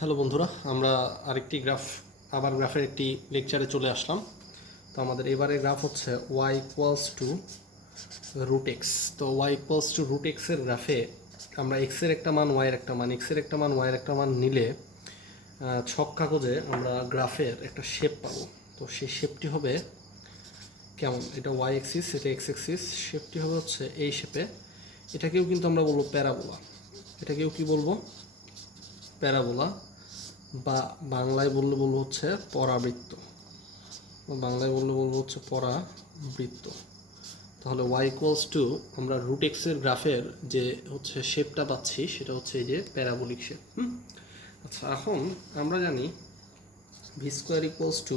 Hello বন্ধুরা, আমরা আরেকটি গ্রাফের একটি লেকচারে চলে আসলাম। তো আমাদের এবারে গ্রাফ হচ্ছে y equals to root x. তো y ইকুয়ালস টু রুট এক্সের গ্রাফে আমরা এক্সের একটা মান ওয়াইয়ের একটা মান, এক্সের একটা মান ওয়াইয়ের একটা মান নিলে ছক কাগজে আমরা গ্রাফের একটা শেপ পাবো। তো সেই শেপটি হবে কেমন, এটা ওয়াই এক্সিস, এটা এক্স এক্সিস, শেপটি হবে হচ্ছে এই শেপে। এটাকেও কিন্তু আমরা বলবো প্যারাবোলা, এটাকেও কি বলবো, প্যারাবোলা, বা বাংলায় বলবো হচ্ছে পরাবৃত্ত, বলবো হচ্ছে পরাবৃত্ত। তাহলে y ইকুয়ালস টু আমরা রুট এক্সের গ্রাফের যে হচ্ছে শেপটা পাচ্ছি সেটা হচ্ছে এই যে প্যারাবোলিক শেপ। আচ্ছা, এখন আমরা জানি v square equals to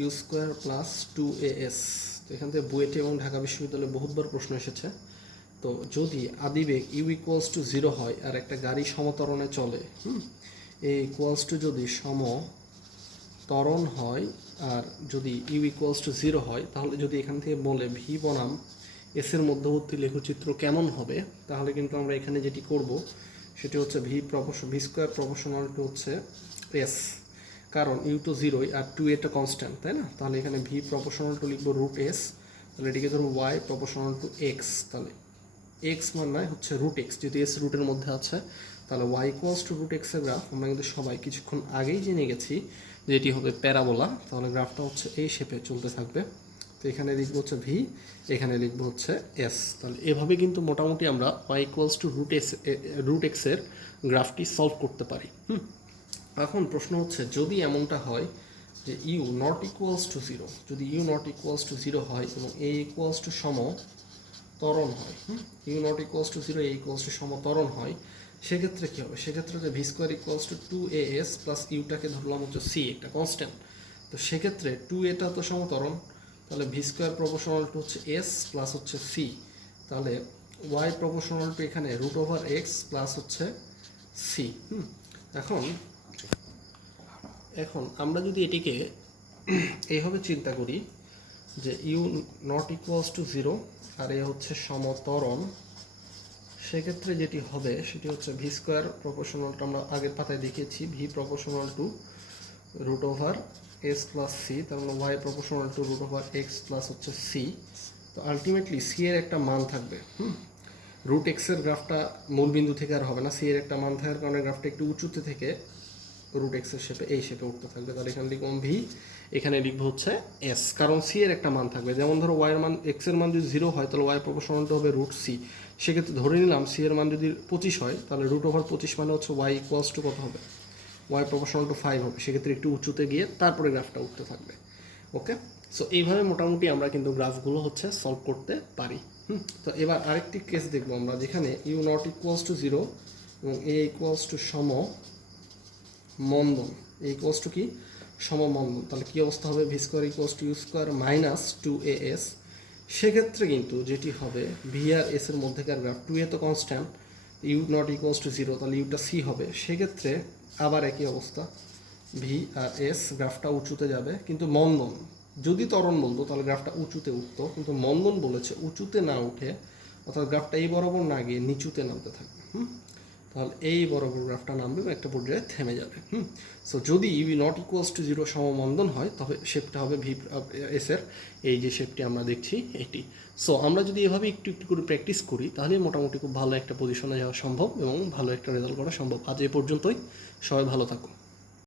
u square plus 2as। তো এখান থেকে বুয়েটে এবং ঢাকা বিশ্ববিদ্যালয়ে বহুতবার প্রশ্ন এসেছে। তো যদি আদিবেগ ইউ ইকুয়ালস টু 0 হয় আর একটা গাড়ি সমতরণে চলে, এ ইকুয়ালস টু যদি সমতরণ হয় আর যদি ইউ ইকুয়ালস টু 0 হয়, তাহলে যদি এখান থেকে বলে ভি বনাম এসের মধ্যবর্তী লেখচিত্র কেমন হবে, তাহলে কিন্তু আমরা এখানে যেটি করব সেটি হচ্ছে ভি স্কোয়ার প্রপোর্শনাল টু হচ্ছে এস, কারণ ইউ তো 0 আর 2 এটা কনস্ট্যান্ট, তাই না? তাহলে এখানে ভি প্রপোর্শনাল টু লিখবো রুট এস, তাহলে এটিকে ধরুন ওয়াই প্রপোর্শনাল টু এক্স, তাহলে এক্স মানে হচ্ছে রুট এক্স, যেহেতু এস রুটের মধ্যে আছে, তাহলে ওয়াই ইকুয়ালস টু রুট এক্সের গ্রাফ আমরা কিন্তু সবাই কিছুক্ষণ আগেই জেনে গেছি যে এটি হবে প্যারাবোলা। তাহলে গ্রাফটা হচ্ছে এই শেপে চলতে থাকবে। তো এখানে লিখবো হচ্ছে ভি, এখানে লিখবো হচ্ছে এস। তাহলে এভাবে কিন্তু মোটামুটি আমরা ওয়াই ইকুয়ালস টু রুট এক্সের গ্রাফটি সলভ করতে পারি। এখন প্রশ্ন হচ্ছে, যদি এমনটা হয় যে ইউ নট ইকুয়ালস টু 0, যদি ইউ নট ইকুয়ালস টু 0 হয় এবং এ ইকুয়ালস টু সমতরণ হয়, u not equals to 0 a equals to সমতরণ হয়, সেক্ষেত্রে কী হবে? সেক্ষেত্রে যে v square equals to 2as plus ইউটাকে ধরলাম হচ্ছে সি, একটা কনস্ট্যান্ট। তো সেক্ষেত্রে 2a তো সমতরণ, তাহলে ভি স্কোয়ার প্রপোর্শনাল টু হচ্ছে এস প্লাস হচ্ছে সি, তাহলে ওয়াই প্রপোর্শনাল টু এখানে রুট ওভার এক্স প্লাস হচ্ছে সি। এখন এখন আমরা যদি এটিকে এইভাবে চিন্তা করি যে ইউ নট ইকুয়ালস টু 0 আর এ হচ্ছে সমতরণ, সেক্ষেত্রে যেটি হবে সেটি হচ্ছে ভি স্কোয়ার প্রপোর্শনালটা আমরা আগের পাতায় দেখিয়েছি, v proportional to root over s plus c, তার মানে y proportional to root over x plus হচ্ছে সি। তো আলটিমেটলি সি এর একটা মান থাকবে। রুট এক্সের গ্রাফটা মূলবিন্দু থেকে আর হবে না, সি এর একটা মান থাকার কারণে গ্রাফটা একটু উঁচুতে থেকে রুট এক্সের শেপে এই শেপে উঠতে থাকবে। তাহলে এখানে লিখব ভি, এখানে লিখবো হচ্ছে এস, কারণ সি এর একটা মান থাকবে। যেমন ধরো ওয়াইয়ের মান, এক্সের মান যদি 0 হয় তাহলে ওয়াই প্রপোর্শনালটা হবে রুট সি। সেক্ষেত্রে ধরে নিলাম সি এর মান যদি 25 হয়, তাহলে রুট ওভার 25 মানে হচ্ছে ওয়াই ইকুয়ালস টু কত হবে? ওয়াই প্রপোর্শনাল টু 5 হবে। সেক্ষেত্রে একটু উঁচুতে গিয়ে তারপরে গ্রাফটা উঠতে থাকবে। ওকে, সো এইভাবে মোটামুটি আমরা কিন্তু গ্রাফগুলো হচ্ছে সলভ করতে পারি। তো এবার আরেকটি কেস দেখবো আমরা, যেখানে ইউ নট ইকুয়ালস টু 0 এবং এ ইকুয়ালস টু সমমন্দন, এ ইকুয়ালস টু কি? সমমন্দন। তাহলে কী অবস্থা হবে? V square equals to u square minus 2as। সেক্ষেত্রে কিন্তু যেটি হবে ভি আর এস এর মধ্যেকার গ্রাফ, 2a তো constant, u not equals to 0, তাহলে ইউটা সি হবে। সেক্ষেত্রে আবার একই অবস্থা, ভি আর এস গ্রাফটা উঁচুতে যাবে, কিন্তু মন্দন। যদি ত্বরণ বলতো তাহলে গ্রাফটা উঁচুতে উঠতো, কিন্তু মন্দন বলেছে উঁচুতে না উঠে, অর্থাৎ গ্রাফটা এই বরাবর না গিয়ে নিচুতে নামতে থাকবে। তাহলে এই বরাবর গ্রাফটা নামবে এবং একটা পর্যায়ে থেমে যাবে। সো যদি ইউ নট ইকুয়ালস টু 0 সমমন্দন হয়, তবে শেপটা হবে ভি এস এর এই যে শেপটি আমরা দেখছি এটি। সো আমরা যদি এভাবে একটু একটু করে প্র্যাকটিস করি, তাহলে মোটামুটি খুব ভালো একটা পজিশনে যাওয়া সম্ভব এবং ভালো একটা রেজাল্ট করা সম্ভব। আজ এ পর্যন্তই, সবাই ভালো থাকো।